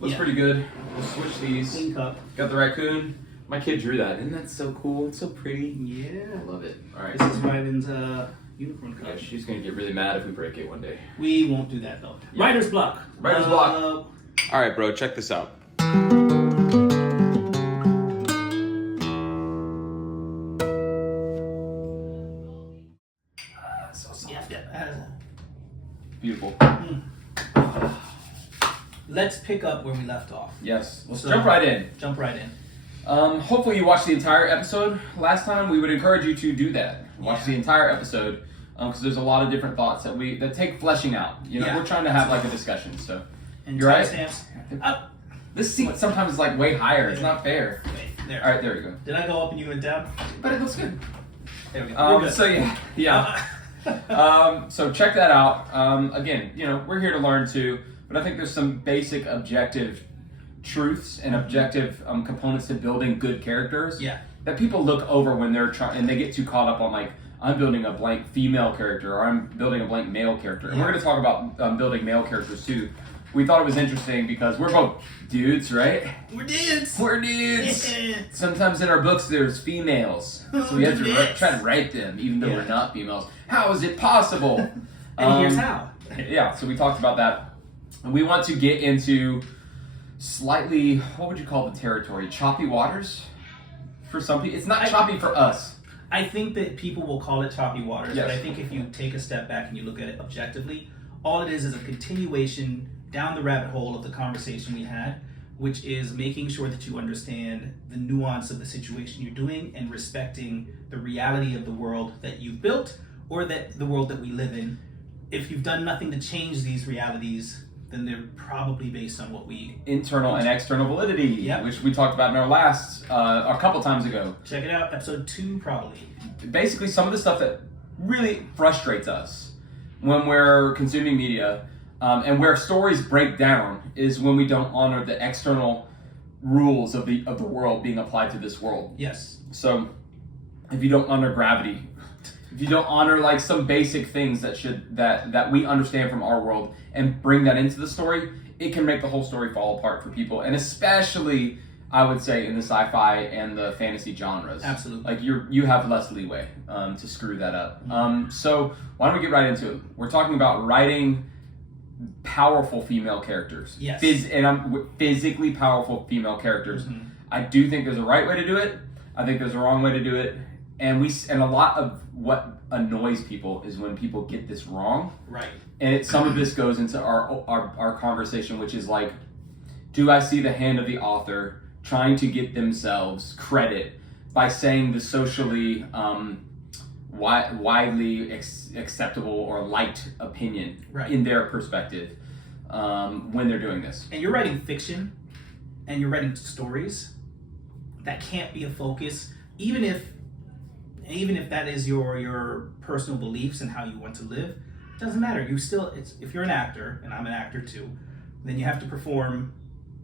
Looks pretty good. We'll switch these. Clean cup. Got the raccoon. My kid drew that. Isn't that so cool? It's so pretty. Yeah. I love it. All right. This is Ryden's unicorn cup. Yeah, she's going to get really mad if we break it one day. We won't do that, though. Yeah. Writers Bloc. Writers Bloc. All right, bro. Check this out. Beautiful. Let's pick up where we left off. Yes. Let's jump right in. Jump right in. Hopefully you watched the entire episode last time. We would encourage you to do that. Watch the entire episode because there's a lot of different thoughts that take fleshing out. You know, we're trying to have like a discussion. So And you're right. timestamps up. This seat sometimes is like way higher. It's not fair. Wait, there. All right, there we go. Did I go up and you went down? But it looks good. There we go. We're good. So yeah. So check that out. Again, you know, we're here to learn too, but I think there's some basic objective truths and objective components to building good characters that people look over when they're trying, and they get too caught up on like, I'm building a blank female character or I'm building a blank male character. And we're going to talk about building male characters too. We thought it was interesting because we're both dudes, right? We're dudes. We're dudes. Sometimes in our books there's females, so we have to try to write them even though we're not females. How is it possible? And here's how. Yeah, so we talked about that. And we want to get into slightly, what would you call the territory? Choppy waters? For some people. It's not choppy for us. I think that people will call it choppy waters, but I think if you take a step back and you look at it objectively, all it is a continuation down the rabbit hole of the conversation we had, which is making sure that you understand the nuance of the situation you're doing and respecting the reality of the world that you've built or that the world that we live in. If you've done nothing to change these realities, then they're probably based on what we... Internal and external validity, which we talked about in our last, a couple times ago. Check it out, episode 2 probably. Basically some of the stuff that really frustrates us when we're consuming media and where stories break down is when we don't honor the external rules of the world being applied to this world. Yes. So if you don't honor gravity, if you don't honor like some basic things that we understand from our world and bring that into the story, it can make the whole story fall apart for people, and especially I would say in the sci-fi and the fantasy genres. Absolutely. Like you have less leeway to screw that up. So why don't we get right into it? We're talking about writing powerful female characters. Yes. Physically powerful female characters. I do think there's a right way to do it. I think there's a wrong way to do it. And a lot of what annoys people is when people get this wrong. Right. And some of this goes into our conversation, which is like, do I see the hand of the author trying to get themselves credit by saying the socially widely acceptable or liked opinion in their perspective when they're doing this? And you're writing fiction and you're writing stories that can't be a focus, even if that is your personal beliefs and how you want to live. It doesn't matter. If you're an actor, and I'm an actor too, then you have to perform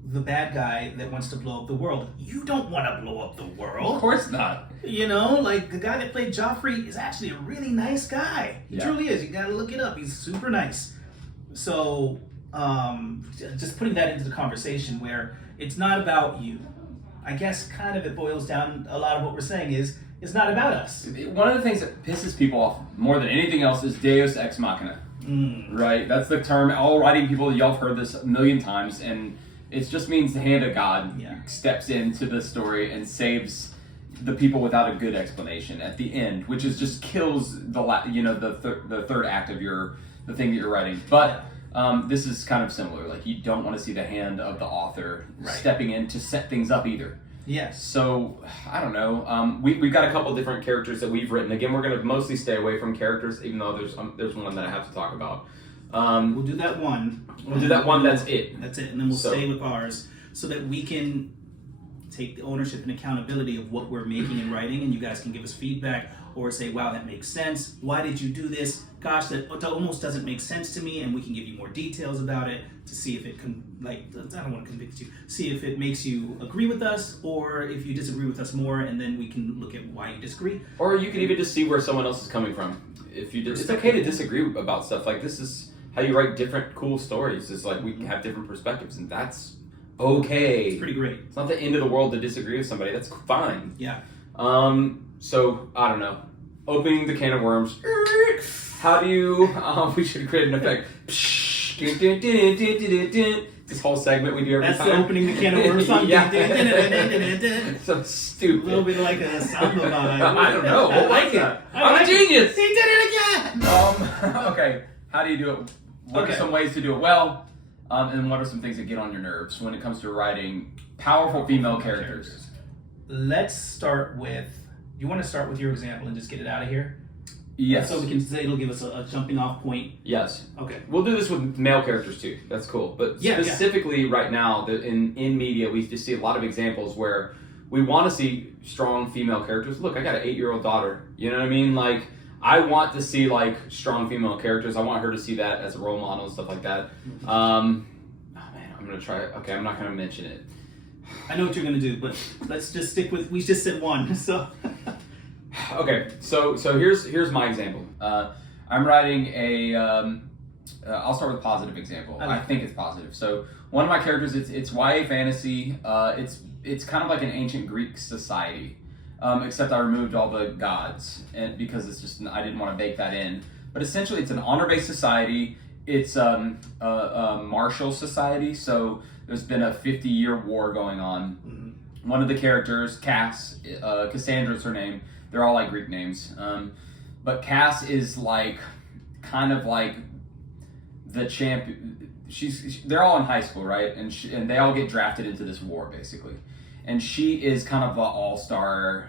the bad guy that wants to blow up the world. You don't want to blow up the world. Of course not. You know, like the guy that played Joffrey is actually a really nice guy. He truly is. You gotta look it up. He's super nice. So, just putting that into the conversation where it's not about you. I guess kind of it boils down, a lot of what we're saying is, it's not about us. One of the things that pisses people off more than anything else is Deus Ex Machina. Right? That's the term. All writing people, y'all have heard this a million times, and it just means the hand of God steps into the story and saves the people without a good explanation at the end, which is just kills the third act of the thing that you're writing. But this is kind of similar. Like, you don't want to see the hand of the author stepping in to set things up either. Yes. So, I don't know. We've got a couple different characters that we've written. Again, we're going to mostly stay away from characters, even though there's one that I have to talk about. We'll do that one. We'll do that one. That's it. That's it. And then we'll stay with ours so that we can take the ownership and accountability of what we're making and writing, and you guys can give us feedback or say, wow, that makes sense. Why did you do this? Gosh, that almost doesn't make sense to me, and we can give you more details about it to see if it can, I don't want to convict you, see if it makes you agree with us, or if you disagree with us more, and then we can look at why you disagree. Or you can even just see where someone else is coming from. It's okay to disagree about stuff. Like, this is how you write different cool stories. It's like we have different perspectives, and that's okay. It's pretty great. It's not the end of the world to disagree with somebody. That's fine. Yeah. So I don't know. Opening the can of worms. How do you? We should create an effect. This whole segment we do every time. That's the opening the can of worms song. Yeah. So stupid. A little bit like a samba vibe. I don't know. I like it. I'm a genius. He did it again. Okay. How do you do it? What are some ways to do it well? And what are some things that get on your nerves when it comes to writing powerful female characters? Let's start with. You want to start with your example and just get it out of here? Yes. So we can say it'll give us a jumping off point. Yes. Okay. We'll do this with male characters too. That's cool. But specifically right now, in media, we just see a lot of examples where we want to see strong female characters. Look, I got an 8-year-old daughter. You know what I mean? Like, I want to see like strong female characters. I want her to see that as a role model and stuff like that. Oh man, I'm gonna try it. Okay, I'm not gonna mention it. I know what you're gonna do, but let's just stick with. We just said one, so. Okay, so here's my example. I'm writing a. I'll start with a positive example. I think it's positive. So one of my characters, it's YA fantasy. It's kind of like an ancient Greek society, except I removed all the gods, and because it's just I didn't want to bake that in. But essentially, it's an honor-based society. It's a martial society. So there's been a 50-year war going on. Mm-hmm. One of the characters, Cassandra's her name. They're all like Greek names. But Cass is like, kind of like the champion. They're all in high school, right? And they all get drafted into this war, basically. And she is kind of an all-star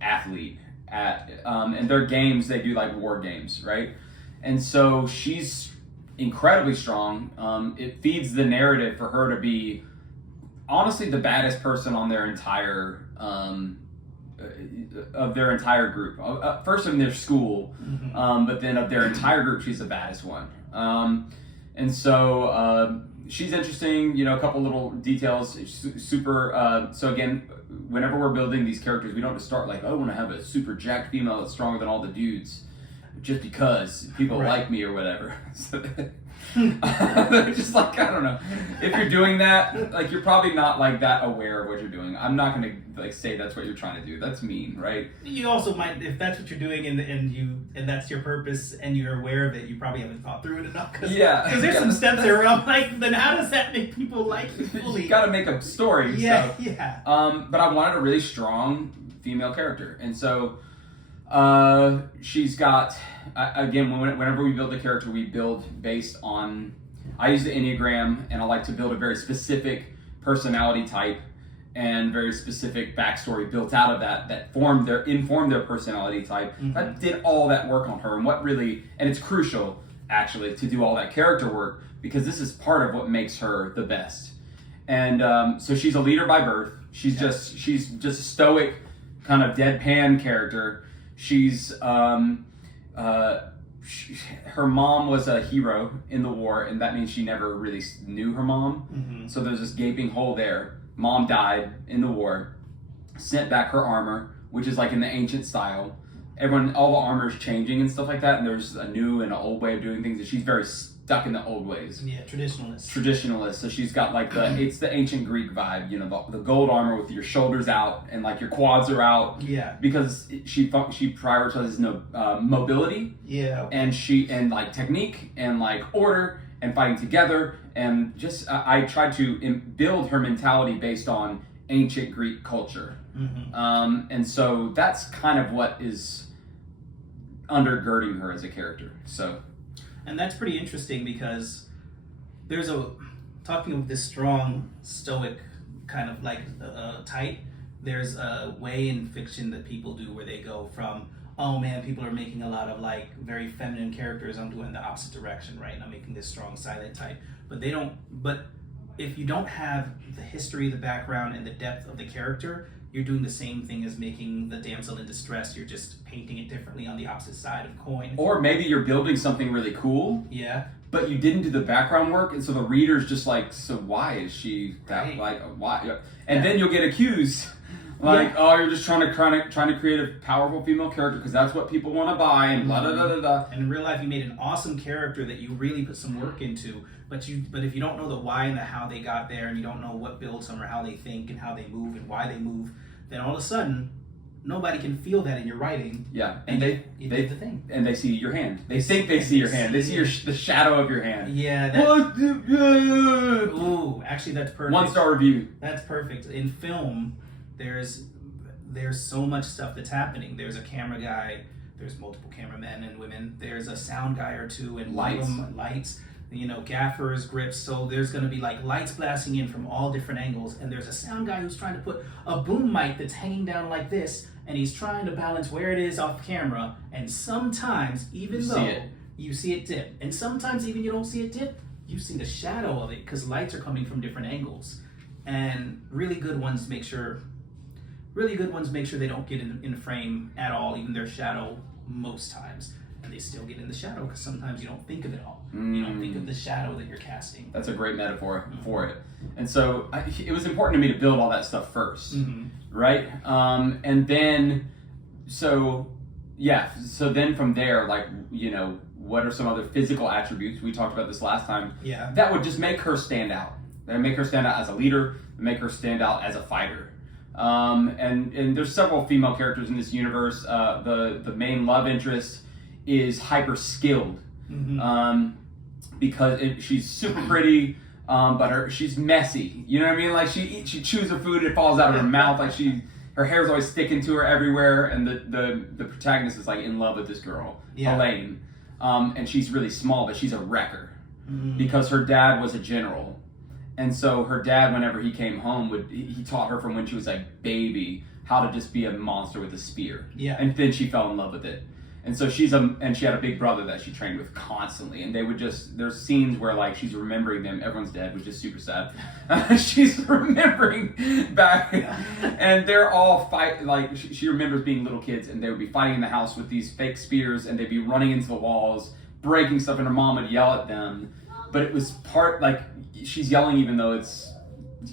athlete and their games, they do like war games, right? And so she's incredibly strong. It feeds the narrative for her to be honestly the baddest person on their entire group. First in their school, but then of their entire group, she's the baddest one. And so she's interesting. You know, a couple little details. Super. So again, whenever we're building these characters, we don't just start like, oh, I want to have a super jacked female that's stronger than all the dudes, just because people like me or whatever. So, just like, I don't know, if you're doing that, like, you're probably not like that aware of what you're doing. I'm not gonna like say that's what you're trying to do. That's mean, right? You also might, if that's what you're doing and that's your purpose and you're aware of it, you probably haven't thought through it enough. Because there's some steps there where I'm like, then how does that make people like you fully? You gotta make a story. Yeah, so. yeah. But I wanted a really strong female character, and so she's got, again, whenever we build a character, we build based on, I use the Enneagram, and I like to build a very specific personality type and very specific backstory built out of that informed their personality type. I did all that work on her, and it's crucial actually to do all that character work, because this is part of what makes her the best. And so she's a leader by birth. She's just a stoic, kind of deadpan character. She's her mom was a hero in the war, and that means she never really knew her mom. So there's this gaping hole there. Mom died in the war, sent back her armor, which is like in the ancient style. All the armor is changing and stuff like that, and there's a new and an old way of doing things, and she's very stuck in the old ways. Yeah, traditionalist. So she's got like it's the ancient Greek vibe, you know, the gold armor with your shoulders out and like your quads are out. Yeah. Because she prioritizes mobility. Yeah. And like technique and like order and fighting together, and just I tried to build her mentality based on ancient Greek culture. And so that's kind of what is undergirding her as a character. So. And that's pretty interesting, because there's talking of this strong, stoic kind of like type, there's a way in fiction that people do where they go from, oh man, people are making a lot of like very feminine characters, I'm doing the opposite direction, right? And I'm making this strong, silent type. But if you don't have the history, the background, and the depth of the character, you're doing the same thing as making the damsel in distress. You're just painting it differently on the opposite side of the coin. Or maybe you're building something really cool. Yeah. But you didn't do the background work, and so the reader's just like, so why is she that, like, why? And then you'll get accused Like, oh, you're just trying to create a powerful female character because that's what people want to buy and blah, blah, blah, blah, blah. And in real life, you made an awesome character that you really put some work into. But if you don't know the why and the how they got there, and you don't know what builds them or how they think and how they move and why they move, then all of a sudden, nobody can feel that in your writing. Yeah, and they did the thing. And they see your hand. They think they see your hand. They see the shadow of your hand. Yeah. Ooh, actually, that's perfect. 1-star review. That's perfect. In film, there's so much stuff that's happening. There's a camera guy. There's multiple cameramen and women. There's a sound guy or two and lights. Gaffers, grips. So there's going to be like lights blasting in from all different angles, and there's a sound guy who's trying to put a boom mic that's hanging down like this, and he's trying to balance where it is off camera. And sometimes, even though you see it dip, and sometimes even you don't see it dip, you see the shadow of it because lights are coming from different angles. And really good ones make sure they don't get in frame at all, even their shadow most times. And they still get in the shadow because sometimes you don't think of it all. You don't think of the shadow that you're casting. That's a great metaphor for it. And so it was important to me to build all that stuff first, right? And then, so then from there, what are some other physical attributes? We talked about this last time. Yeah. That would just make her stand out. That would make her stand out as a leader, make her stand out as a fighter. And there's several female characters in this universe. The main love interest is hyper skilled, because she's super pretty, but she's messy. You know what I mean? Like she chews her food, it falls out of her mouth. Like her hair's always sticking to her everywhere. And the protagonist is like in love with this girl, Elaine, and she's really small, but she's a wrecker because her dad was a general. And so her dad, whenever he came home, he taught her from when she was like baby how to just be a monster with a spear. Yeah. And then she fell in love with it. And so she had a big brother that she trained with constantly, and they would there's scenes where like she's remembering them, everyone's dead, which is super sad. She's remembering back, and they're all she remembers being little kids, and they would be fighting in the house with these fake spears, and they'd be running into the walls, breaking stuff, and her mom would yell at them. But it was she's yelling even though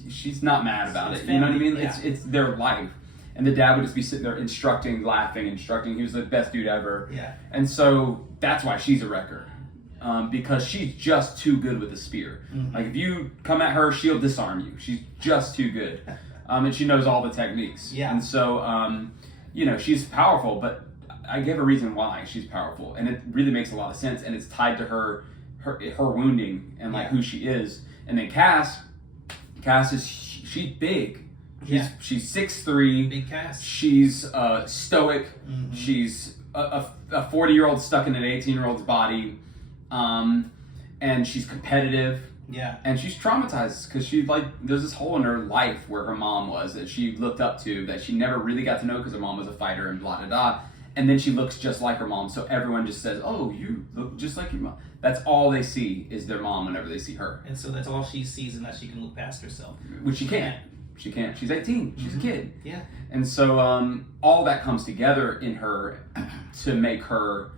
she's not mad about it. You know what I mean? Yeah. It's their life. And the dad would just be sitting there instructing. He was the best dude ever. Yeah. And so that's why she's a wrecker. Because she's just too good with a spear. Like if you come at her, she'll disarm you. She's just too good. And she knows all the techniques. Yeah. And so, she's powerful, but I give a reason why she's powerful. And it really makes a lot of sense. And it's tied to her wounding and like who she is. And then Cass she's big. She's 6'3". Big Cass. She's stoic. She's a 40-year-old stuck in an 18-year-old's body. And she's competitive. Yeah. And she's traumatized because there's this hole in her life where her mom was that she looked up to that she never really got to know because her mom was a fighter and blah, blah, blah. And then she looks just like her mom. So everyone just says, oh, you look just like your mom. That's all they see is their mom whenever they see her. And so that's all she sees unless she can look past herself. Which she can't. She can't. She's 18. She's a kid. Yeah. And so all that comes together in her to make her...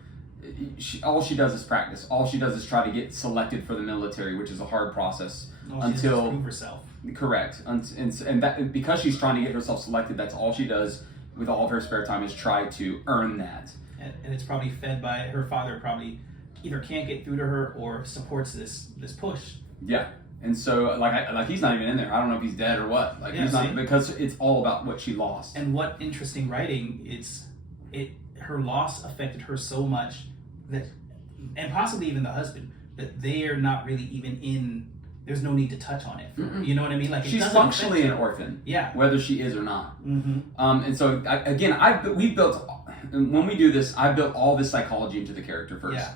all she does is practice. All she does is try to get selected for the military, which is a hard process until... She prove herself. Correct. And that because she's trying to get herself selected, that's all she does with all of her spare time is try to earn that. And it's probably fed by her father. Probably either can't get through to her or supports this push. Yeah. And so, like he's not even in there. I don't know if he's dead or what. He's not, because it's all about what she lost. And what interesting writing! Her loss affected her so much that, and possibly even the husband, that they are not really even in. There's no need to touch on it. You know what I mean? Like she's functionally an orphan. Yeah. Whether she is or not. And so we built when we do this. I built all this psychology into the character first. Yeah.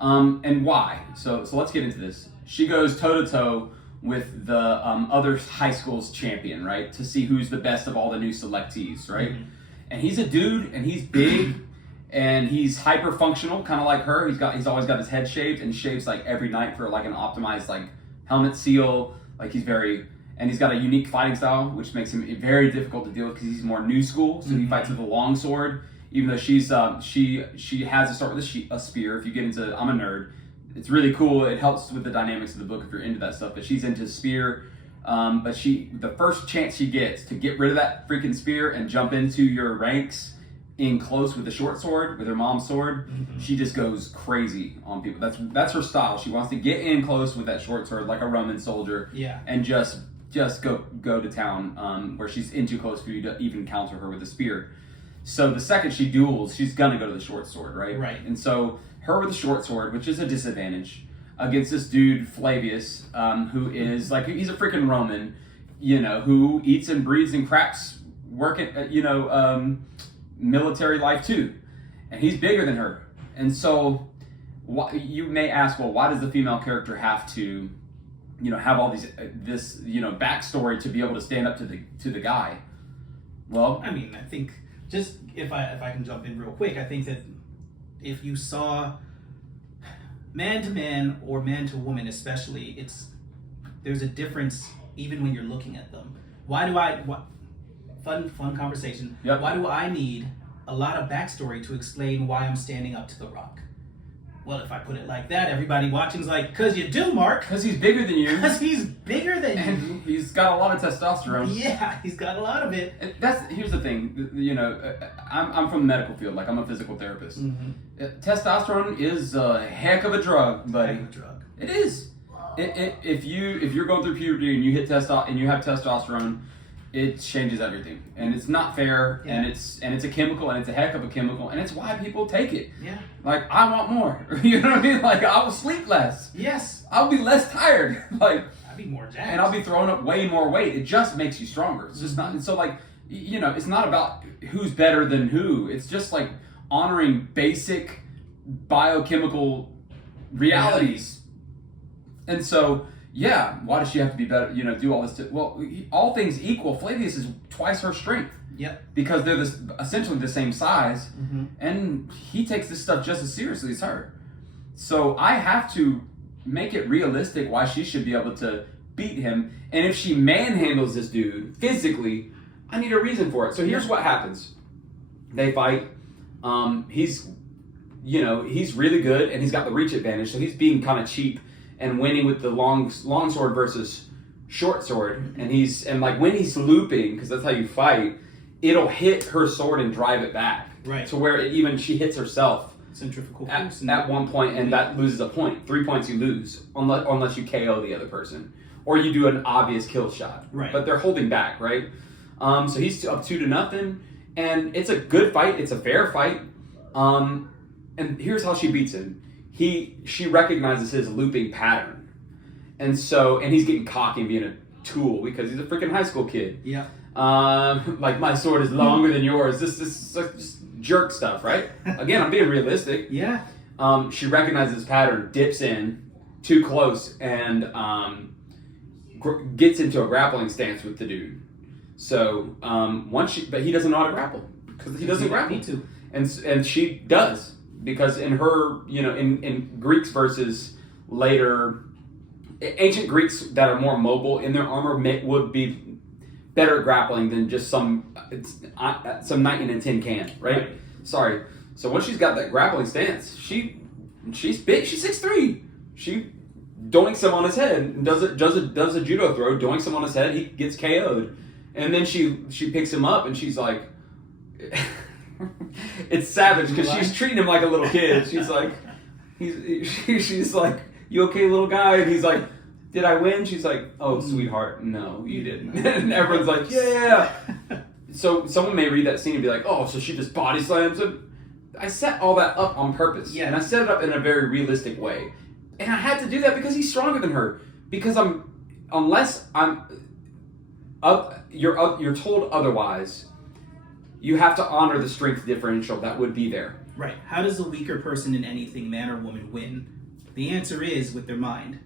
And why? So let's get into this. She goes toe-to-toe with the other high school's champion, right? To see who's the best of all the new selectees, right? And he's a dude, and he's big, and he's hyper-functional, kind of like her. He's always got his head shaved, and shaves like every night for like an optimized like helmet seal. Like he's got a unique fighting style, which makes him very difficult to deal with because he's more new school. So he fights with a long sword, even though she has to start with a spear. If you get into, I'm a nerd. It's really cool. It helps with the dynamics of the book if you're into that stuff. But she's into spear, But the first chance she gets to get rid of that freaking spear and jump into your ranks in close with the short sword, with her mom's sword, she just goes crazy on people. That's her style. She wants to get in close with that short sword like a Roman soldier, and just go to town, where she's in too close for you to even counter her with a spear. So the second she duels, she's gonna go to the short sword, right? Right. And so her with the short sword, which is a disadvantage against this dude Flavius, who is like, he's a freaking Roman, who eats and breathes and craps working, military life too, and he's bigger than her. And so you may ask, well, why does the female character have to have all this backstory to be able to stand up to the guy? Well, I mean, I think, just if I can jump in real quick, I think that if you saw man to man or man to woman especially, there's a difference even when you're looking at them. Fun conversation. Yep. Why do I need a lot of backstory to explain why I'm standing up to the rock? Well, if I put it like that, everybody watching's like, because you do, Mark. Because he's bigger than you. Because he's bigger than you. He's got a lot of testosterone. Yeah, he's got a lot of it. Here's the thing, I'm from the medical field, like I'm a physical therapist. Testosterone is a heck of a drug, buddy. Heck of a drug. It is. If you're going through puberty and you hit and you have testosterone, it changes everything, and it's not fair, and it's a chemical, and it's a heck of a chemical, and it's why people take it. Yeah. Like, I want more. You know what I mean? Like, I will sleep less. Yes. I'll be less tired. Like, I'll be more jacked. and I'll be throwing up way more weight. It just makes you stronger. It's just not. And so, like, it's not about who's better than who. It's just like honoring basic biochemical realities. And so, yeah, why does she have to be better? Do all this? Well, all things equal, Flavius is twice her strength. Yep. Because they're essentially the same size, and he takes this stuff just as seriously as her. So I have to make it realistic why she should be able to beat him. And if she manhandles this dude physically, I need a reason for it. So here's what happens: they fight. He's really good, and he's got the reach advantage, so he's being kind of cheap and winning with the long sword versus short sword. And like when he's looping, because that's how you fight, it'll hit her sword and drive it back. Right. To where she hits herself Centrifugal force. at one point, and that loses a point. 3 points you lose, unless you KO the other person. Or you do an obvious kill shot. Right. But they're holding back, right? So he's up 2-0, and it's a good fight. It's a fair fight. And here's how she beats him. She recognizes his looping pattern. And he's getting cocky and being a tool because he's a freaking high school kid. Yeah. Like, my sword is longer than yours. This is just jerk stuff, right? Again, I'm being realistic. Yeah. She recognizes his pattern, dips in too close, and gets into a grappling stance with the dude. So but he doesn't know how to grapple because he doesn't grapple. Need to. And she does, because in her, in Greeks versus later ancient Greeks that are more mobile in their armor would be better at grappling than just some knight in a tin can, right? Sorry. So once she's got that grappling stance, she's big. She's 6'3". She doinks him on his head and does a judo throw, doinks him on his head. He gets KO'd, and then she picks him up and she's like, it's savage because she's treating him like a little kid. She's like, she's like, you okay, little guy? And he's like, did I win? She's like, oh, sweetheart, no, you didn't. And everyone's like, yeah. So someone may read that scene and be like, oh, so she just body slams him. I set all that up on purpose. Yeah. And I set it up in a very realistic way. And I had to do that because he's stronger than her. Because you're told otherwise, you have to honor the strength differential that would be there. Right. How does a weaker person in anything, man or woman, win? The answer is with their mind.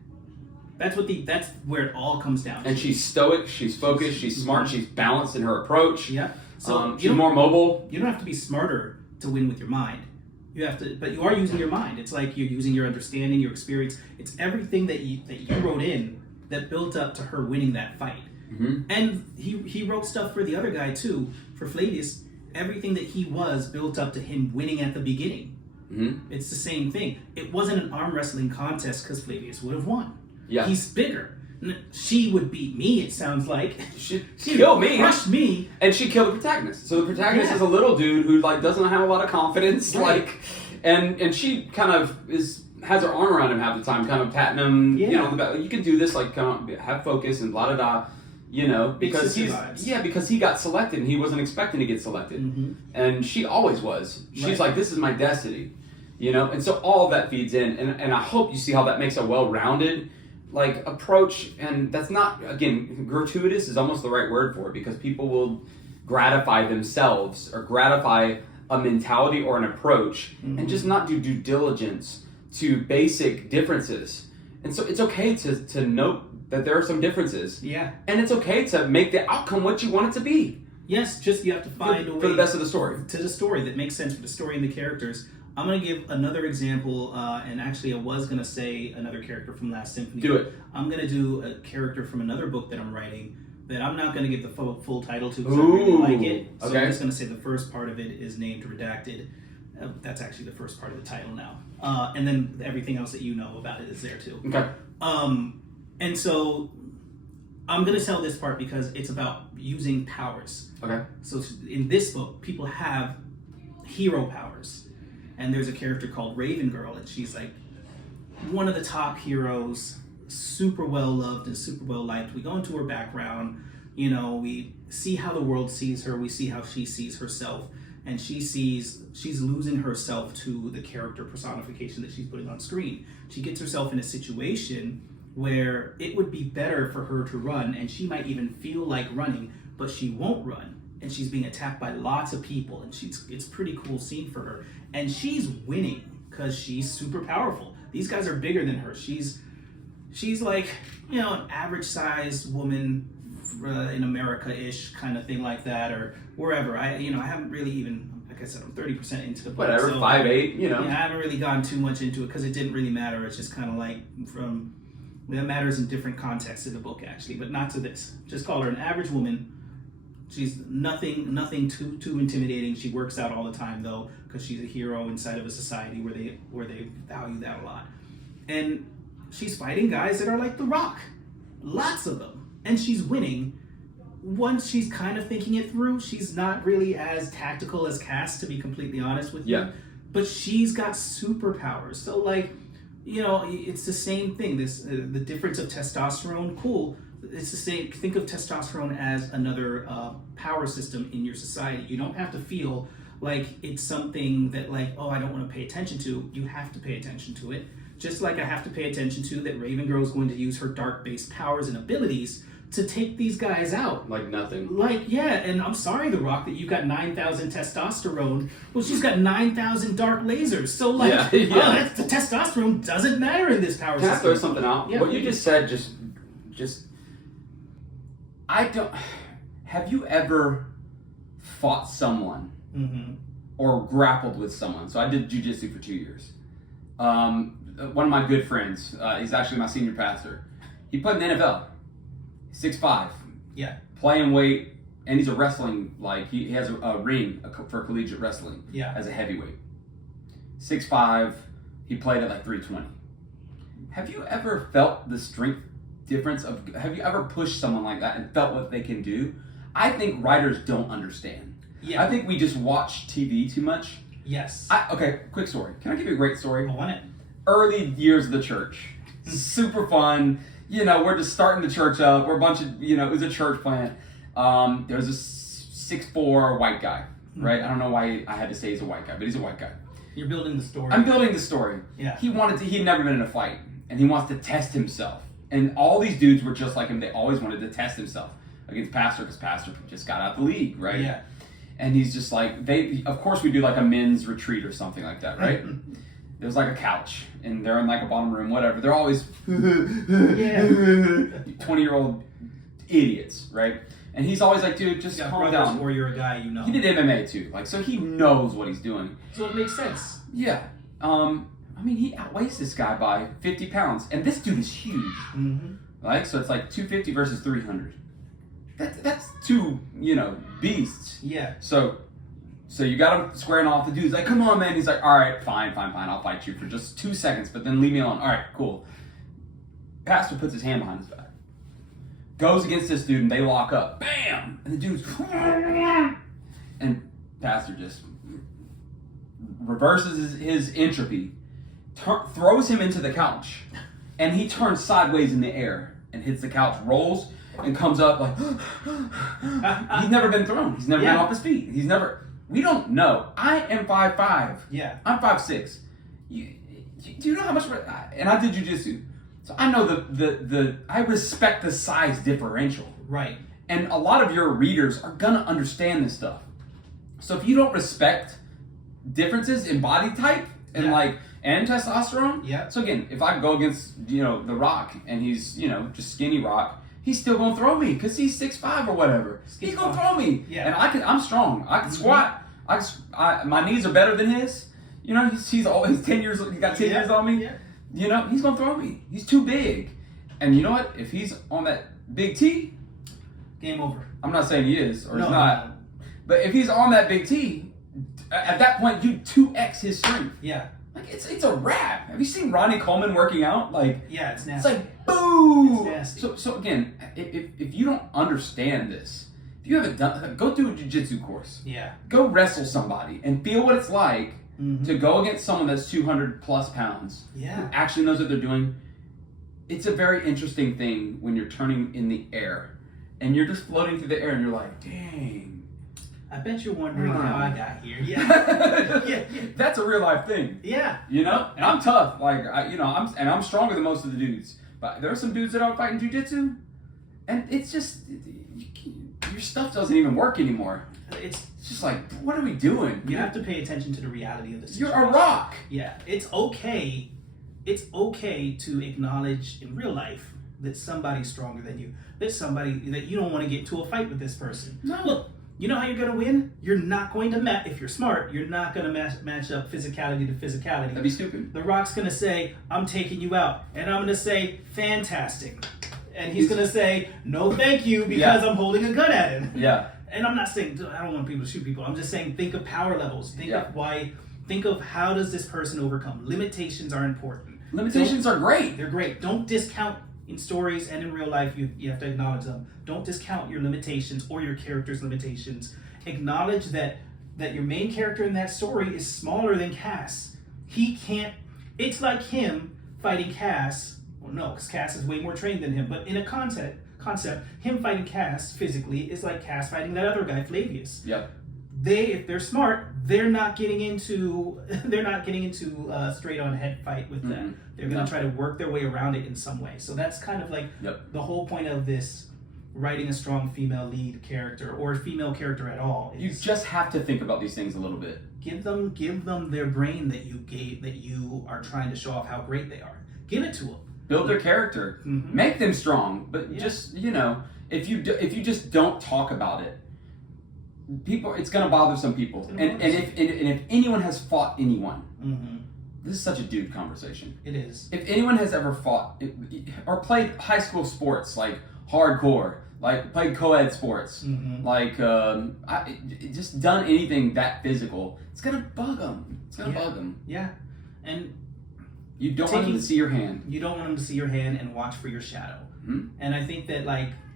That's where it all comes down to. And she's stoic, she's focused, she's smart, she's balanced in her approach. Yeah. So she's more mobile. You don't have to be smarter to win with your mind. But you are using your mind. It's like you're using your understanding, your experience. It's everything that you wrote in that built up to her winning that fight. Mm-hmm. And he wrote stuff for the other guy too, for Flavius. Everything that he was built up to him winning at the beginning. Mm-hmm. It's the same thing. It wasn't an arm wrestling contest because Flavius would have won. Yeah. He's bigger. She would beat me, it sounds like. She'd kill me. Crush me. And she'd kill the protagonist. So the protagonist is a little dude who like doesn't have a lot of confidence, Right. like, and she kind of has her arm around him half the time, kind of patting him. Yeah. You know, you can do this, like, kind of have focus and blah da da. You know, because because he got selected and he wasn't expecting to get selected, and she always was. She's like, this is my destiny, you know, and so all of that feeds in, and I hope you see how that makes a well-rounded like approach, and that's not, again, gratuitous is almost the right word for it, because people will gratify themselves or gratify a mentality or an approach and just not do due diligence to basic differences. And so it's okay to note that there are some differences. Yeah. And it's okay to make the outcome what you want it to be. Yes, just you have to find a way for the best of the story. To the story that makes sense for the story and the characters. I'm going to give another example, and actually I was going to say another character from Last Symphony. Do it. I'm going to do a character from another book that I'm writing that I'm not going to give the full title to because I really like it. So I'm just going to say the first part of it is named Redacted. That's actually the first part of the title now. And then everything else that you know about it is there too. Okay. And so I'm going to tell this part because it's about using powers. Okay. So in this book, people have hero powers. And there's a character called Raven Girl, and she's like one of the top heroes, super well loved and super well liked. We go into her background, you know, we see how the world sees her, we see how she sees herself, and she's losing herself to the character personification that she's putting on screen. She gets herself in a situation where it would be better for her to run, and she might even feel like running, but she won't run. And she's being attacked by lots of people, and it's a pretty cool scene for her. And she's winning because she's super powerful. These guys are bigger than her. She's like, you know, an average sized woman in America-ish kind of thing like that, or wherever. I haven't really even, like I said, I'm 30% into the book. Whatever, so 5'8", you know. Yeah, I haven't really gone too much into it because it didn't really matter. It's just kind of like that matters in different contexts of the book actually, but not to this. Just call her an average woman. She's nothing too intimidating. She works out all the time though, because she's a hero inside of a society where they value that a lot. And she's fighting guys that are like The Rock, lots of them, and she's winning. Once she's kind of thinking it through, she's not really as tactical as Cass, to be completely honest with you. But she's got superpowers. So like, you know, it's the same thing. The difference of testosterone, cool. It's the same. Think of testosterone as another power system in your society. You don't have to feel like it's something that like, oh, I don't want to pay attention to. You have to pay attention to it. Just like I have to pay attention to that Raven Girl is going to use her dark-based powers and abilities to take these guys out. Like nothing. Like, yeah, and I'm sorry, The Rock, that you've got 9,000 testosterone. Well, she's got 9,000 dark lasers. So, like, the testosterone doesn't matter in this power system. Can I throw something out? Yeah, what you just said just... I don't... Have you ever fought someone or grappled with someone? So I did jiu-jitsu for 2 years. One of my good friends, he's actually my senior pastor. He played in the NFL. 6'5". Yeah. Playing weight, and he's a wrestling, like, he has a ring for collegiate wrestling as a heavyweight. 6'5", he played at like 320. Have you ever felt the strength difference have you ever pushed someone like that and felt what they can do? I think writers don't understand. Yeah. I think we just watch TV too much. Yes. Okay, quick story. Can I give you a great story? I want it. Early years of the church. Super fun. You know, we're just starting the church up. We're a bunch of, you know, it was a church plant. There's a 6'4" white guy, right? I don't know why I had to say he's a white guy, but he's a white guy. You're building the story. I'm building the story. Yeah. He'd never been in a fight, and he wants to test himself. And all these dudes were just like him. They always wanted to test himself against Pastor, because Pastor just got out of the league, right? Yeah. And he's just like, of course we do like a men's retreat or something like that, right? There's like a couch, and they're in like a bottom room, whatever. They're always 20-year-old idiots, right? And he's always like, dude, just calm down. Or you're a guy, you know. He did MMA too, like, so he knows what he's doing. So it makes sense. Yeah. I mean, he outweighs this guy by 50 pounds, and this dude is huge. Right? So it's like 250 versus 300. That's two, you know, beasts. Yeah. So you got him squaring off. The dude's like, come on, man. He's like, all right, fine. I'll fight you for just 2 seconds, but then leave me alone. All right, cool. Pastor puts his hand behind his back. goes against this dude and they lock up. Bam! And the dude's and Pastor just reverses his entropy, throws him into the couch, and he turns sideways in the air and hits the couch, rolls, and comes up like he's never been thrown. He's never been off his feet. He's never. We don't know. I am 5'5". Yeah. I'm 5'6". Do you know how much? And I did jujitsu, so I know I respect the size differential. Right. And a lot of your readers are gonna understand this stuff. So if you don't respect differences in body type and and testosterone, So again, if I go against The Rock and he's just skinny Rock, he's still gonna throw me because he's 6'5" or whatever. He's gonna throw me. Yeah. And I'm strong. I can squat. My knees are better than his. He's always 10 years. He got 10 years on me. Yeah. He's gonna throw me. He's too big. And you know what? If he's on that big T, game over. I'm not saying he is or he's not. But if he's on that big T, at that point you 2x his strength. Yeah. Like it's a wrap. Have you seen Ronnie Coleman working out? Yeah, it's nasty. It's like boom. It's nasty. So again, if you don't understand this, if you haven't done, go do a jiu-jitsu course. Yeah. Go wrestle somebody and feel what it's like to go against someone that's 200 plus pounds. Yeah. Who actually knows what they're doing. It's a very interesting thing when you're turning in the air and you're just floating through the air and you're like, dang. I bet you're wondering how I got here. Yeah. That's a real life thing. Yeah. And I'm tough. I'm stronger than most of the dudes. But there are some dudes that are fighting jiu-jitsu, and it's just your stuff doesn't even work anymore. It's just like, what are we doing? You have to pay attention to the reality of the situation. You're a rock. Yeah. It's okay. It's okay to acknowledge in real life that somebody's stronger than you. There's somebody that you don't want to get into a fight with this person. No. Look. You know how you're going to win? You're not going to if you're smart, you're not going to match up physicality to physicality. That'd be stupid. The Rock's going to say, I'm taking you out. And I'm going to say, fantastic. And he's going to say, no thank you, because I'm holding a gun at him. Yeah. And I'm not saying, I don't want people to shoot people. I'm just saying, think of power levels. Think of how does this person overcome. Limitations are important. Limitations are great. They're great. Don't discount in stories and in real life, you have to acknowledge them. Don't discount your limitations or your character's limitations. Acknowledge that your main character in that story is smaller than Cass. He can't. It's like him fighting Cass. Well, no, because Cass is way more trained than him. But in a concept, him fighting Cass physically is like Cass fighting that other guy, Flavius. Yep. If they're smart, they're not getting into a straight on head fight with them. They're going to try to work their way around it in some way. So that's kind of like the whole point of this writing a strong female lead character or a female character at all. You just have to think about these things a little bit. Give them their brain that you are trying to show off how great they are. Give it to them. Build their character. Make them strong. But just if you just don't talk about it, it's going to bother some people. And if anyone has fought anyone, this is such a dude conversation. It is. If anyone has ever fought or played high school sports like hardcore, like played co-ed sports, just done anything that physical, it's going to bug them. It's going to bug them. Yeah. And you don't want them to see your hand. You don't want them to see your hand and watch for your shadow. And I think that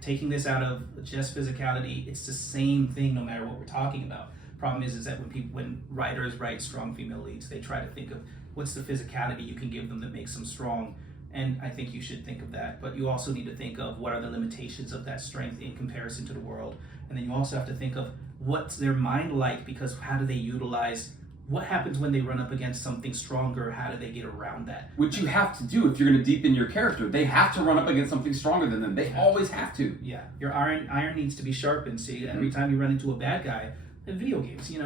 taking this out of just physicality, it's the same thing no matter what we're talking about. Problem is that when writers write strong female leads, they try to think of what's the physicality you can give them that makes them strong. And I think you should think of that. But you also need to think of what are the limitations of that strength in comparison to the world. And then you also have to think of what's their mind like, because how do they utilize, what happens when they run up against something stronger? How do they get around that? Which you have to do if you're going to deepen your character. They have to run up against something stronger than them. They always have to. Yeah, your iron needs to be sharpened. See, every time you run into a bad guy, in video games, you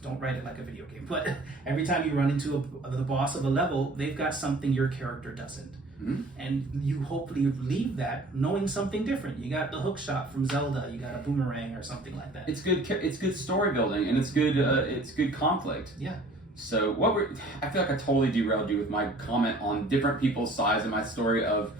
don't write it like a video game, but every time you run into the boss of a level, they've got something your character doesn't. And you hopefully leave that knowing something different. You got the hook shot from Zelda, you got a boomerang or something like that. It's good story building, and it's good conflict. Yeah. So I feel like I totally derailed you with my comment on different people's sides of my story of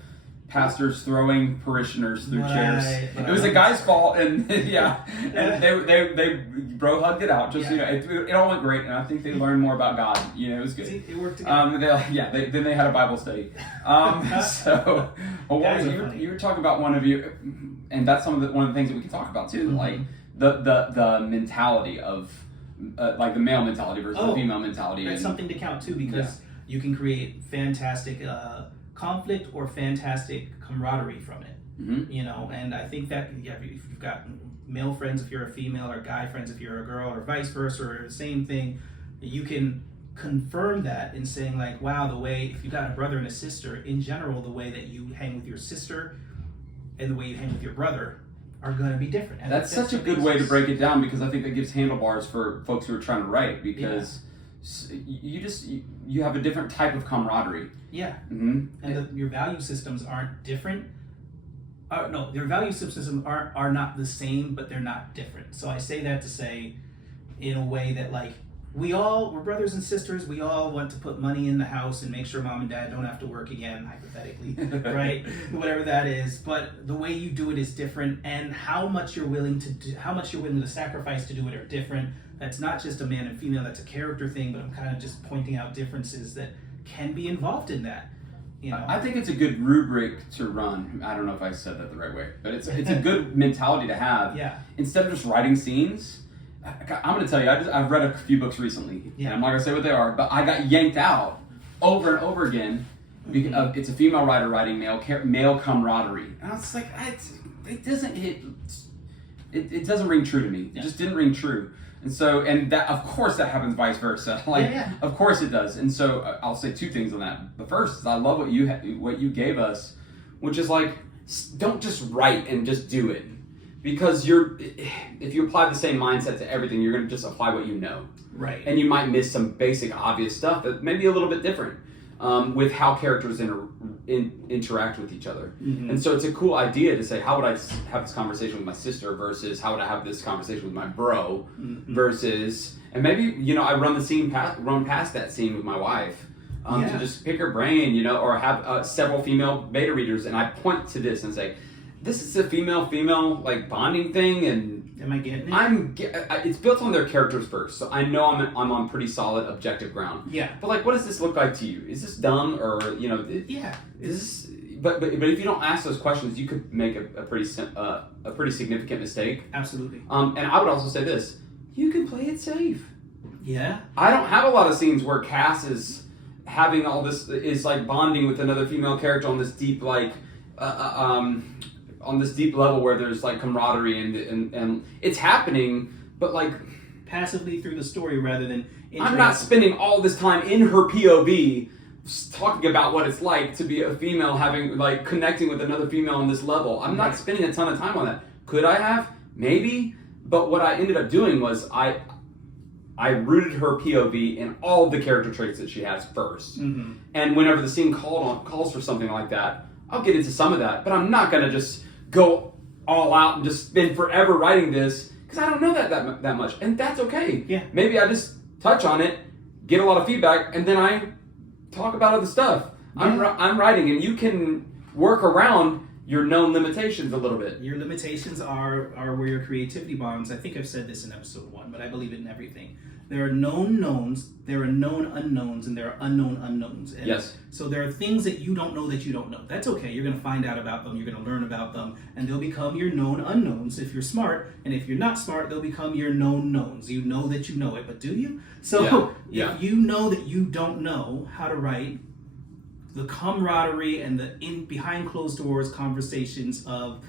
pastors throwing parishioners through chairs. Right. It was a guy's fault, and and they bro hugged it out. Just it all went great, and I think they learned more about God. It was good. See, it worked together. Then they had a Bible study. So, you were talking about one of you, and that's one of the things that we can talk about too, like the mentality of like the male mentality versus the female mentality. That's something to count too, because you can create fantastic conflict or fantastic camaraderie from it. And I think that if you've got male friends if you're a female, or guy friends if you're a girl, or vice versa, or the same thing, you can confirm that in saying like, wow, the way, if you've got a brother and a sister, in general, the way that you hang with your sister and the way you hang with your brother are going to be different. And that's such a good way to break it down, because I think that gives handlebars for folks who are trying to write, because you have a different type of camaraderie. And your value systems aren't different. No, your value systems are not the same, but they're not different. So I say that to say, in a way that like, we're brothers and sisters. We all want to put money in the house and make sure mom and dad don't have to work again, hypothetically, right? Whatever that is. But the way you do it is different, and how much you're willing to sacrifice to do it are different. That's not just a man and female. That's a character thing. But I'm kind of just pointing out differences that can be involved in that. I think it's a good rubric to run. I don't know if I said that the right way, but it's a good mentality to have. Instead of just writing scenes. I'm going to tell you, I've read a few books recently, and I'm not going to say what they are, but I got yanked out over and over again because it's a female writer writing male camaraderie. And I was like, it doesn't ring true to me. It just didn't ring true. And so, and that, of course, that happens vice versa. Of course it does. And so I'll say two things on that. The first is I love what you gave us, which is like, don't just write and just do it. Because if you apply the same mindset to everything, you're going to just apply what you know. Right. And you might miss some basic, obvious stuff that may be a little bit different with how characters interact with each other. And so it's a cool idea to say, how would I have this conversation with my sister versus how would I have this conversation with my bro versus, and maybe, I run past that scene with my wife to just pick her brain, or have several female beta readers, and I point to this and say, this is a female like bonding thing, and am I getting it? It's built on their characters first, so I know I'm on pretty solid objective ground. But like, what does this look like to you? Is this dumb, or is this? But if you don't ask those questions, you could make a pretty significant mistake. Absolutely. And I would also say this: you can play it safe. Yeah. I don't have a lot of scenes where Cass is having all this, is like bonding with another female character on this deep on this deep level where there's like camaraderie and it's happening, but like passively through the story rather than I'm not spending all this time in her POV talking about what it's like to be a female having like connecting with another female on this level. I'm not spending a ton of time on that. Could I have? Maybe. But what I ended up doing was I rooted her POV in all of the character traits that she has first. And whenever the scene calls for something like that, I'll get into some of that, but I'm not going to just go all out and just spend forever writing this, because I don't know that much, and that's okay. Maybe I just touch on it, get a lot of feedback, and then I talk about other stuff. I'm writing, and you can work around your known limitations a little bit. Your limitations are where your creativity bonds. I think I've said this in episode 1, but I believe it in everything. There are known knowns, there are known unknowns, and there are unknown unknowns. And so there are things that you don't know that you don't know. That's okay. You're going to find out about them. You're going to learn about them. And they'll become your known unknowns if you're smart. And if you're not smart, they'll become your known knowns. You know that you know it, but do you? So if you know that you don't know how to write, the camaraderie and the behind closed doors conversations of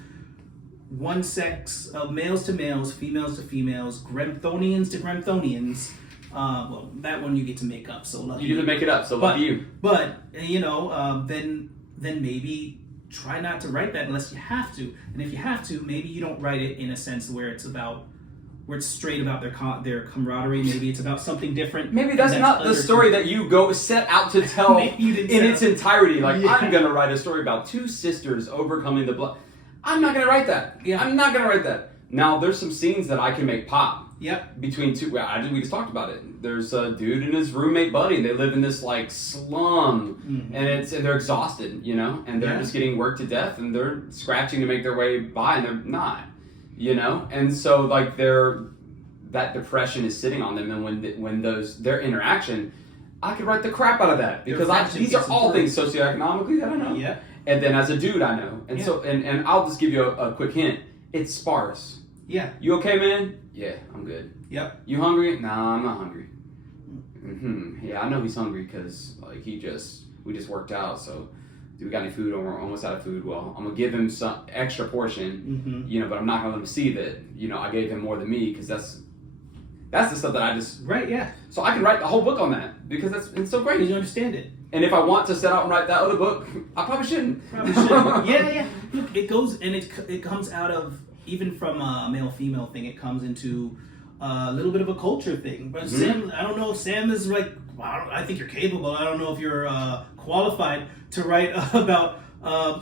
one sex, males to males, females to females, Grenthonians to Grenthonians. Well, that one you get to make up. So lucky you get to make it up. So lucky you. But then maybe try not to write that unless you have to. And if you have to, maybe you don't write it in a sense where it's straight about their camaraderie. Maybe it's about something different. Maybe that's not the story that you go set out to tell in its entirety. Like, I'm going to write a story about two sisters overcoming the blood. I'm not going to write that. I'm not going to write that. Now, there's some scenes that I can make pop. Yep. Between two, we just talked about it. There's a dude and his roommate buddy. They live in this like slum, and they're exhausted, you know, and they're just getting worked to death, and they're scratching to make their way by, and they're not, you know, and so like that depression is sitting on them, and when their interaction, I could write the crap out of that because these are all things socioeconomically that I know. Yeah. And then as a dude, I know, and so and I'll just give you a quick hint. It's sparse. Yeah. You okay, man? Yeah, I'm good. Yep. You hungry? Nah, I'm not hungry. Yeah, I know he's hungry because like we just worked out. So, do we got any food? Or we're almost out of food. Well, I'm gonna give him some extra portion, you know, but I'm not gonna let him see that, you know, I gave him more than me because that's the stuff that I just right. Yeah. So I can write a whole book on that because it's so great. Because you understand it. And if I want to set out and write that other book, I probably shouldn't. Probably shouldn't. Yeah. Look, it goes and it comes out of. Even from a male-female thing, it comes into a little bit of a culture thing. But Sam, I don't know if Sam is like, I think you're capable. I don't know if you're qualified to write about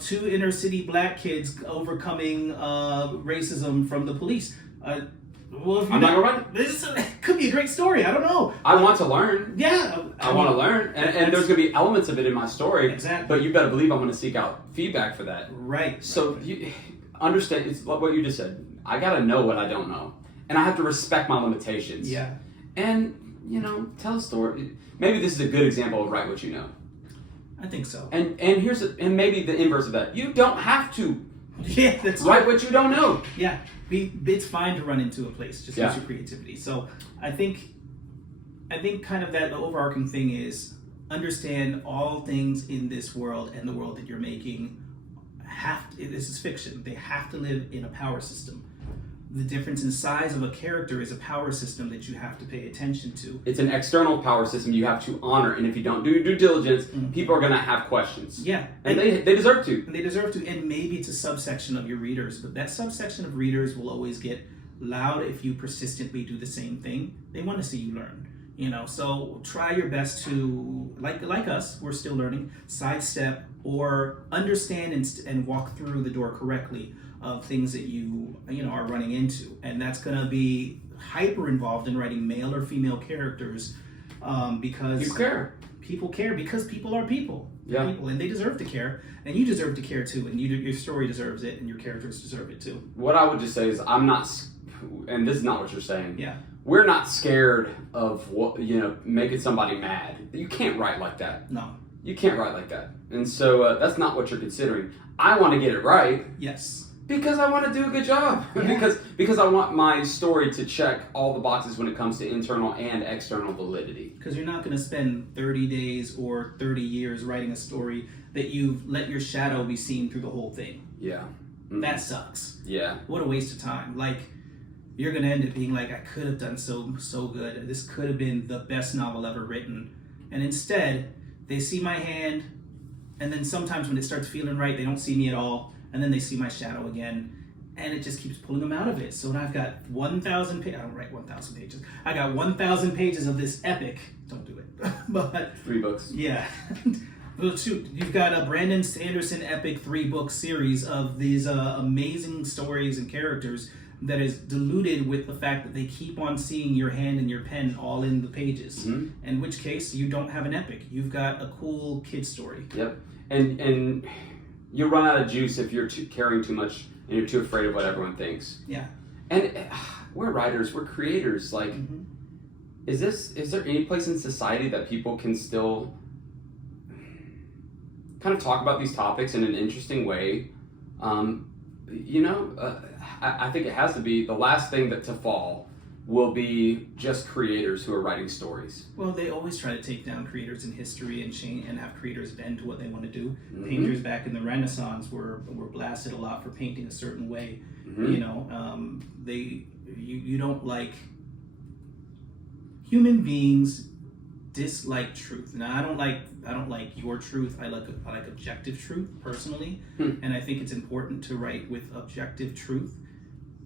two inner-city black kids overcoming racism from the police. Well, if I'm not gonna write it. This could be a great story. I don't know. I want to learn. Yeah. I want to learn. And there's going to be elements of it in my story. Exactly. But you better believe I'm going to seek out feedback for that. Right. So you understand, it's what you just said. I got to know what I don't know. And I have to respect my limitations. Yeah. And, you know, tell a story. Maybe this is a good example of write what you know. I think so. And and maybe the inverse of that. You don't have to. Yeah, that's write what you don't know. Yeah. It's fine to run into a place. Just use your creativity. So I think kind of that the overarching thing is understand all things in this world and the world that you're making this is fiction. They have to live in a power system. The difference in size of a character is a power system that you have to pay attention to. It's an external power system you have to honor, and if you don't do due diligence, people are going to have questions. Yeah. And they deserve to. And they deserve to, and maybe it's a subsection of your readers, but that subsection of readers will always get loud if you persistently do the same thing. They want to see you learn. You know, so try your best to, like us, we're still learning, sidestep or understand and walk through the door correctly of things that you know are running into, and that's going to be hyper involved in writing male or female characters because people care because people are people. Yeah. People, and they deserve to care, and you deserve to care too, and your story deserves it, and your characters deserve it too. What I would just say is I'm not, and this is not what you're saying. Yeah. We're not scared of what, you know, making somebody mad. You can't write like that. No. You can't write like that. And so that's not what you're considering. I want to get it right. Yes. Because I want to do a good job. Yeah. Because I want my story to check all the boxes when it comes to internal and external validity. Because you're not going to spend 30 days or 30 years writing a story that you've let your shadow be seen through the whole thing. Yeah. Mm-hmm. That sucks. Yeah. What a waste of time. Like, you're going to end up being like, I could have done so good. This could have been the best novel ever written. And instead, they see my hand, and then sometimes when it starts feeling right, they don't see me at all, and then they see my shadow again, and it just keeps pulling them out of it. So when I've got 1,000 pages, I don't write 1,000 pages. I got 1,000 pages of this epic. Don't do it. But 3 books. Yeah. Well, shoot, you've got a Brandon Sanderson epic 3-book series of these amazing stories and characters that is diluted with the fact that they keep on seeing your hand and your pen all in the pages. Mm-hmm. In which case, you don't have an epic. You've got a cool kid story. Yep. And you'll run out of juice if you're carrying too much and you're too afraid of what everyone thinks. Yeah. And we're writers, we're creators. Like, is there any place in society that people can still kind of talk about these topics in an interesting way? I think it has to be the last thing to fall will be just creators who are writing stories. Well, they always try to take down creators in history and have creators bend to what they want to do. Mm-hmm. Painters back in the Renaissance were blasted a lot for painting a certain way. Mm-hmm. You know, you don't like human beings dislike truth. Now, I don't like your truth. I like objective truth personally, and I think it's important to write with objective truth.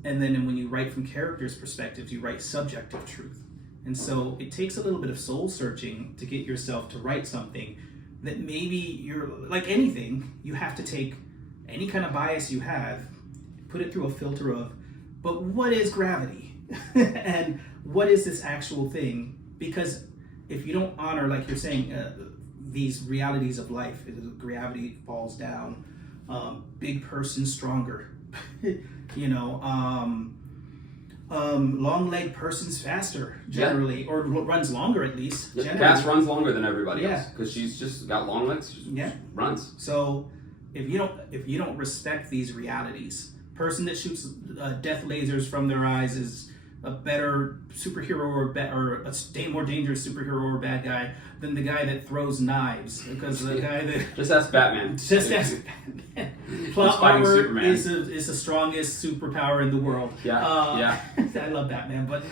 And then when you write from characters' perspectives, you write subjective truth. And so it takes a little bit of soul searching to get yourself to write something that maybe you're like anything. You have to take any kind of bias you have, put it through a filter of but what is gravity? And what is this actual thing? Because if you don't honor, like you're saying, these realities of life, gravity falls down, big person stronger, long leg person's faster generally, or runs longer at least. Cass runs longer than everybody else because she's just got long legs. She just runs. So if you don't respect these realities, person that shoots death lasers from their eyes is a better superhero or a more dangerous superhero or bad guy than the guy that throws knives, because the guy that just ask Batman. Just ask Batman. Plot armor is the strongest superpower in the world. I love Batman, but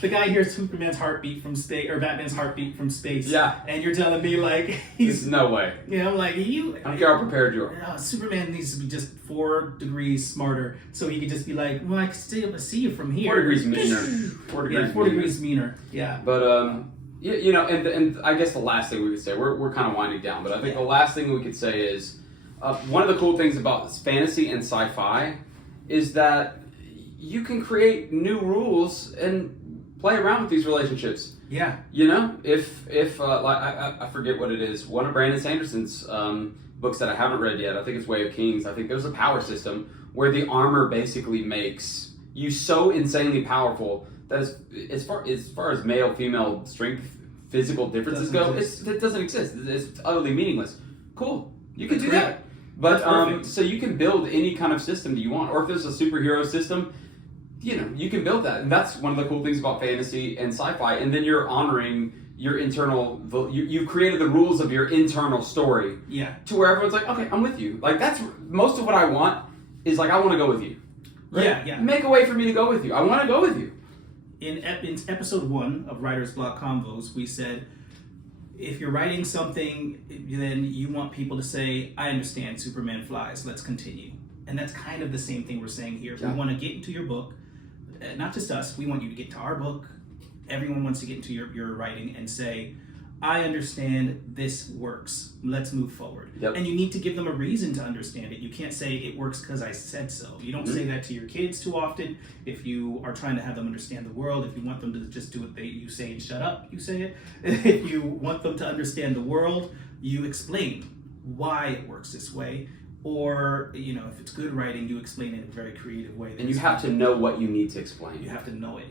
the guy hears Superman's heartbeat from space, or Batman's heartbeat from space. Yeah, and you're telling me like he's no way. Like you. I don't care how prepared you are. Superman needs to be just 4 degrees smarter, so he could just be like, well, I can still see you from here. 4 degrees meaner. 4 degrees meaner. Yeah. But and I guess the last thing we could say, we're kind of winding down, but I think the last thing we could say is one of the cool things about fantasy and sci-fi is that you can create new rules and play around with these relationships. Yeah. If I forget what it is, one of Brandon Sanderson's books that I haven't read yet, I think it's Way of Kings. I think there's a power system where the armor basically makes you so insanely powerful that as far as male female strength physical differences go, it doesn't exist. It's utterly meaningless. Cool, you can do that. But so you can build any kind of system that you want, or if there's a superhero system, you can build that, and that's one of the cool things about fantasy and sci-fi. And then you're honoring your internal. You've created the rules of your internal story. Yeah. To where everyone's like, okay, I'm with you. Like that's most of what I want is like I want to go with you. Right? Yeah. Make a way for me to go with you. I want to go with you. In episode 1 of Writers Bloc Convos, we said, if you're writing something, then you want people to say, I understand Superman flies, let's continue. And that's kind of the same thing we're saying here. Yeah. We want to get into your book, not just us, we want you to get to our book. Everyone wants to get into your writing and say, I understand this works. Let's move forward. Yep. And you need to give them a reason to understand it. You can't say it works because I said so. You don't say that to your kids too often. If you are trying to have them understand the world, if you want them to just do what you say and shut up, you say it. If you want them to understand the world, you explain why it works this way. Or, if it's good writing, you explain it in a very creative way. And you have to know what you need to explain. You have to know it,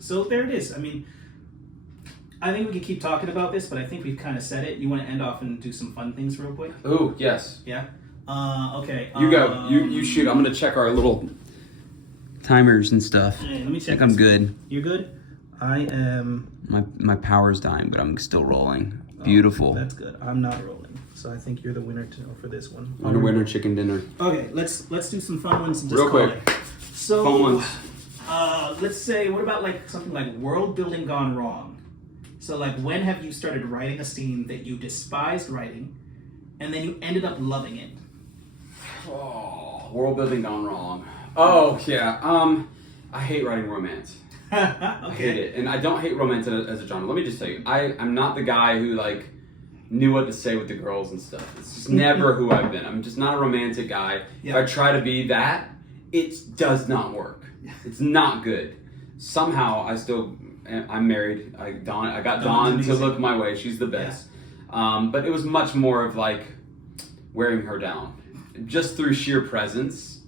So there it is. I think we can keep talking about this, but I think we've kind of said it. You want to end off and do some fun things real quick? Ooh, yes. Yeah? Okay. You go. You shoot. I'm going to check our little timers and stuff. Hey, let me check. I think I'm good. You're good? I am... My power's dying, but I'm still rolling. Beautiful. That's good. I'm not rolling. So I think you're the winner for this one. Winner chicken dinner. Okay, let's do some fun ones and just real quick. So, fun ones. Let's say, what about something like world building gone wrong? So when have you started writing a scene that you despised writing, and then you ended up loving it? Oh, world building gone wrong. Oh yeah. I hate writing romance. Okay. I hate it, and I don't hate romance as a genre. Let me just tell you, I'm not the guy who knew what to say with the girls and stuff. It's just never who I've been. I'm just not a romantic guy. Yeah. If I try to be that, it does not work. It's not good. Somehow I'm married. I got Dawn to look my way. She's the best. Yeah. But it was much more of wearing her down, just through sheer presence.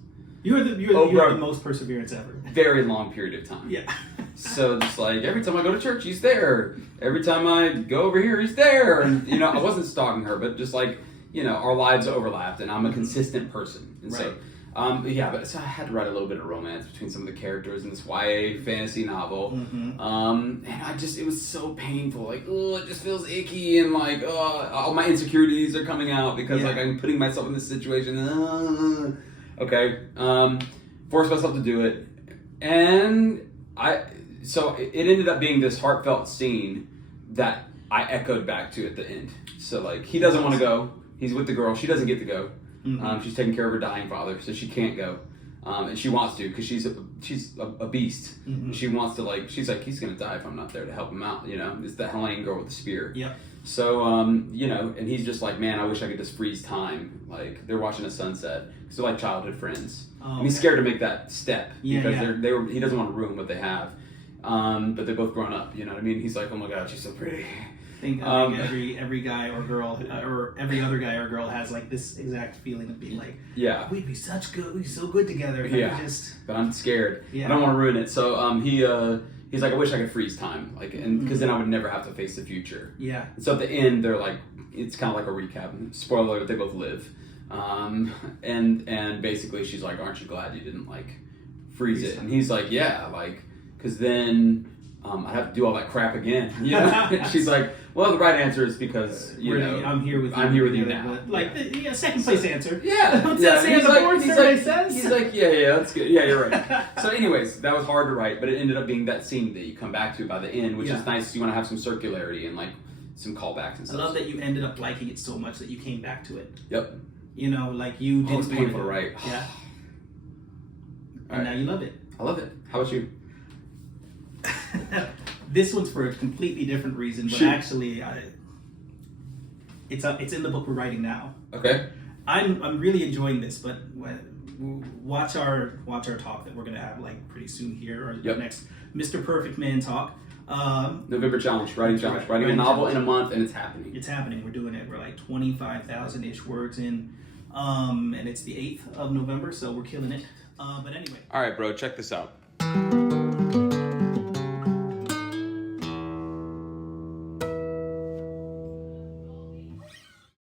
You're the most perseverance ever. Very long period of time. Yeah. So just every time I go to church, he's there. Every time I go over here, he's there. And I wasn't stalking her, but just our lives overlapped, and I'm a consistent person. And right. So I had to write a little bit of romance between some of the characters in this YA fantasy novel. Mm-hmm. And it was so painful. it just feels icky, and all my insecurities are coming out because I'm putting myself in this situation. Okay. Forced myself to do it. And so it ended up being this heartfelt scene that I echoed back to at the end. So he doesn't want to go. He's with the girl. She doesn't get to go. Mm-hmm. She's taking care of her dying father, so she can't go. And she wants to because she's a beast. Mm-hmm. She wants to she's he's gonna die if I'm not there to help him out. It's the Hellenian girl with the spear. Yeah. So and he's just man, I wish I could just freeze time. They're watching a sunset because they're childhood friends. And he's scared to make that step because he doesn't want to ruin what they have. But they're both grown up, you know what I mean? He's like, oh my god, she's so pretty. I think every guy or girl, or every other guy or girl has like this exact feeling of being like, we'd be so good together. But I'm scared. I don't want to ruin it. So he's like, I wish I could freeze time, like, and because then I would never have to face the future. Yeah. And so at the end, they're like, it's kind of like a recap. Spoiler alert, they both live. And basically she's like, aren't you glad you didn't like freeze it? And he's like, yeah, like, because then I'd have to do all that crap again. You know? And she's like, well, the right answer is because I'm here with you now. Like second place answer. Yeah. He's like, yeah, that's good. Yeah, you're right. So anyways, that was hard to write, but it ended up being that scene that you come back to by the end, which is nice. You want to have some circularity and like some callbacks and stuff. I love that you ended up liking it so much that you came back to it. Yep. You know, like you didn't. It was painful to write. Yeah. And now you love it. I love it. How about you? This one's for a completely different reason, but actually, it's in the book we're writing now. Okay. I'm really enjoying this, but watch our talk that we're gonna have like pretty soon here, or next Mr. Perfect Man talk. November challenge, writing challenge, writing a novel in a month, and it's happening. It's happening. We're doing it. We're like 25,000-ish words in, and it's the 8th of November, so we're killing it. But anyway. All right, bro. Check this out.